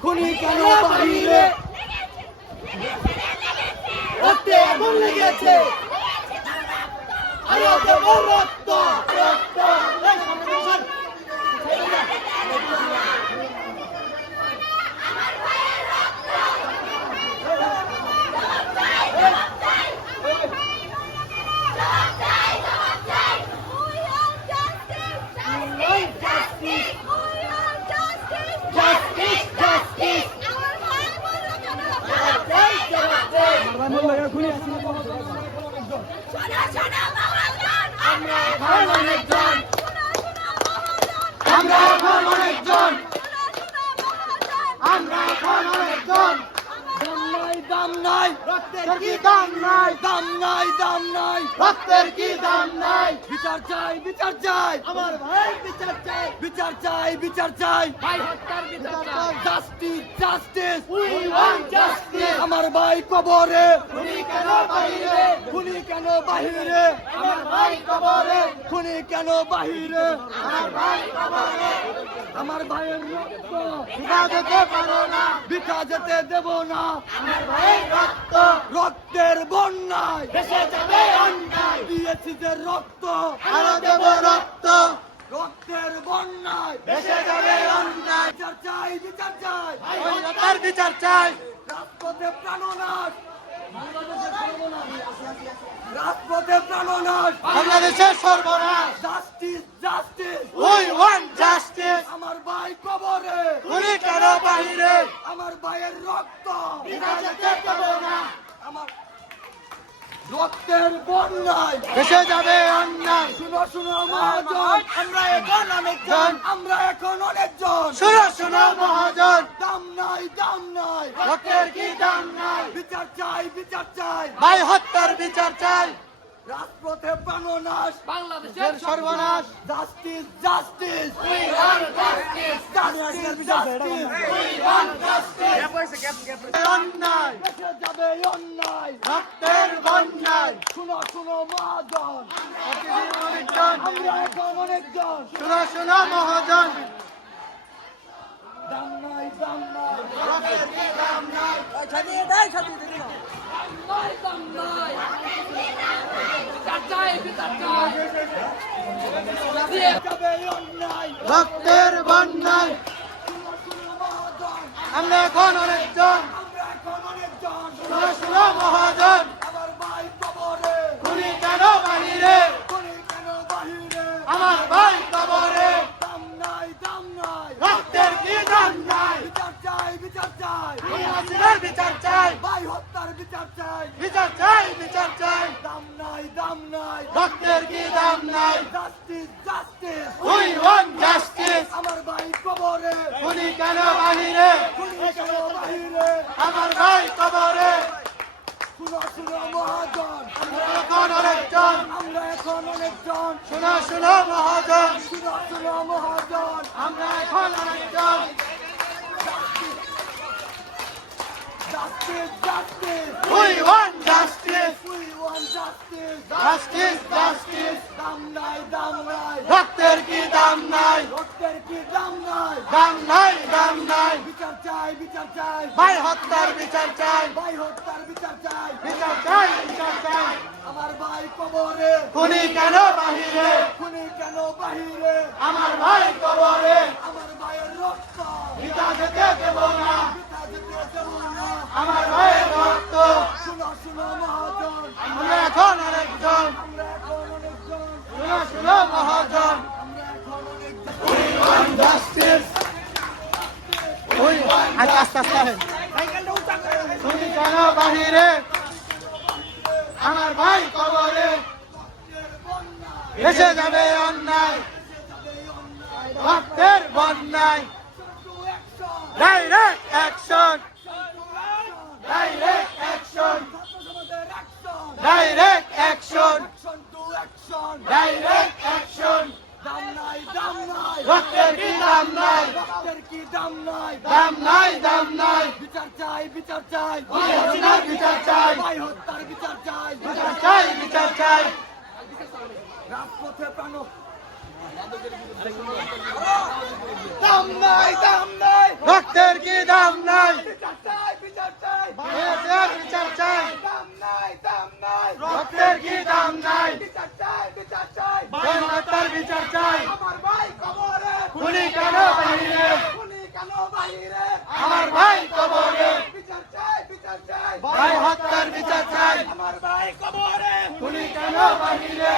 খুনি কেন বাহিরে রক্তে আগুন লেগেছে আরো দেব রক্ত রক্ত রক্তের কি দাম নাই দাম নাই দাম নাই রক্তের কি দাম নাই বিচার চাই বিচার চাই আমার ভাই বিচার চাই বিচার চাই বিচার চাই ভাই হত্যার বিচার চাই justice justice we want justice আমার ভাই কবরে খুনি কেন বাহিরে খুনি কেন বাহিরে আমার ভাই কবরে খুনি কেন বাহিরে আমার ভাই কবরে আমার ভাইয়ের রক্ত বিনা যেতে পারো না বিনা যেতে দেব না আমার ভাইয়ের রক্ত রক্তের বন্যায় ভেসে যাবে অন্যায় দিয়েছি যে রক্ত আরো দেব রক্ত রক্তের বন্যায় ভেসে যাবে অন্যায় বিচার চাই বিচার চাই তার বিচার চাই রাজপথে প্রাণনাশ রাজপথে প্রাণনাশ বাংলাদেশের সর্বনাশ justice justice we want justice আমার ভাই কবরে খুনি কেন বাহিরে আমার ভাইয়ের রক্ত বিনা যেতে দেব না আমার রক্তের বন্যায় ভেসে যাবে অন্যায় শুনো শুনো মহাজন আমরা এখন অনেকজন আমরা এখন অনেকজন শুনো শুনো মহাজন দাম নাই দাম নাই রক্তের কি দাম নাই বিচার চাই বিচার চাই ভাই হত্যার বিচার চাই রাজপথে প্রাণনাশ বাংলাদেশের সর্বনাশ justice justice we want justice justice justice we want justice অন্যায় ভেসে যাবে অন্যায় রক্তের বন্যায় শুনো শুনো মহাজন আমরা এখন অনেকজন শুনো শুনো মহাজন দাম নাই দাম নাই রক্তের কি দাম নাই ছাড়িয়ে দেয় ছাড়িয়ে দিন নাই দাম নাই রক্তের বন্যায় আমরা এখন অনেকজন শুনো শুনো মহাজন আমার ভাই কবরে খুনি কেন বাহিরে খুনি কেন বাহিরে আমার ভাই কবরে দাম নাই দাম নাই রক্তের কি দাম নাই বিচার চাই বিচার চাই হাসিনার বিচার চাই ভাই হত্যার বিচার চাই বিচার চাই বিচার চাই দাম নাই দাম নাই রক্তের কি দাম নাই justice justice we want justice আমার ভাই কবরে খুনি কেন বাহিরে খুনি কেন বাহিরে আমার ভাই কবরে শুনো শুনো মহাজন আমরা এখন অনেকজন আমরা এখন অনেকজন শুনো শুনো মহাজন শুনো শুনো মহাজন আমরা এখন অনেকজন Justice, justice. We want justice. We want justice. Justice, justice. দাম নাই, দাম নাই. রক্তের কি দাম নাই? রক্তের কি দাম নাই? দাম নাই, দাম নাই. বিচার চাই, বিচার চাই. ভাই হত্যার বিচার চাই. ভাই হত্যার বিচার চাই. বিচার চাই, বিচার চাই. আমার ভাই কবরে. খুনি কেন বাহিরে? খুনি কেন বাহিরে? আমার ভাই কবরে. আমার ভাইয়ের রক্ত. ভিটা যেতে দেব না. ভিটা যেতে দেব না. আমার ভাইয়ের রক্ত শুনো শুনো মহাজন আমরা এখন অনেকজন আমরা এখন অনেকজন শুনো শুনো মহাজন আমরা এখন অনেকজন we want justice we want আস্তে আস্তে সাইকেলটা উঁচা করে খুনি কেন বাহিরে আমার ভাই কবরে এসে যাবে অন্যায় রক্তের বন্যায় direct action direct action direct action direct action রক্তের কি দাম নাই দাম নাই দাম নাই বিচার চাই বিচার চাই বিচার চাই ভাই হত্যার বিচার চাই বিচার চাই বিচার চাই রাজপথে প্রাণ দাম নাই রক্তের কি দাম নাই বিচার চাই বিচার চাই বিচার চাই দাম নাই রক্তের কি দাম নাই বিচার চাই হত্যার বিচার চাই আমার ভাই কবরে খুনি কেন বাহিরে খুনি কেন বাহিরে আমার ভাই কবরে বিচার চাই ভাই হত্যার বিচার চাই আমার ভাই কবরে খুনি কেন বাহিরে